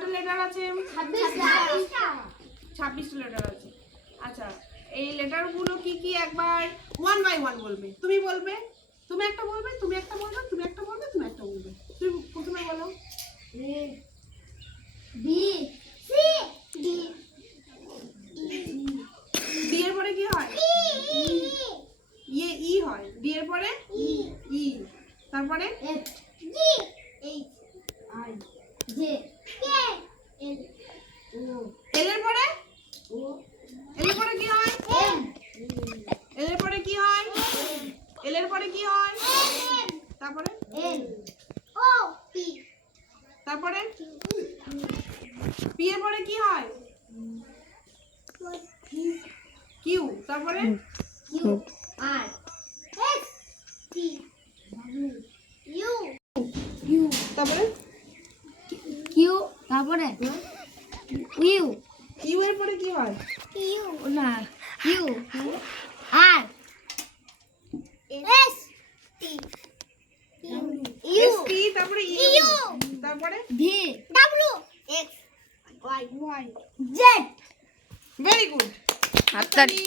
কটা লেটার আছে? 26টা লেটার আছে। আচ্ছা, এই লেটারগুলো কি কি একবার ওয়ান বাই ওয়ান বলবে। তুমি বলবে, তুমি একটা বলবে, তুমি একটা বলবে, তুমি একটা বলবে, তুমি একটা বলবে। তুমি প্রথমে বলো। A B C D D এর পরে কি হয়? ই হয়। ডি এর পরে ই। তারপরে F G H I J K L O এল এর পরে O এল এর পরে কি হয়? M এল এর পরে কি হয়? এল এর পরে কি হয়? তারপরে N O P তারপরে পি এর পরে কি হয়? কিউ। তারপরে Q R S T U U তারপরে Q তারপরে U ইউ এর পরে কি হয়? U না Q R S T S T. তারপরে ইউ। তারপরে V W X Y Y. Z very good. হাততালি।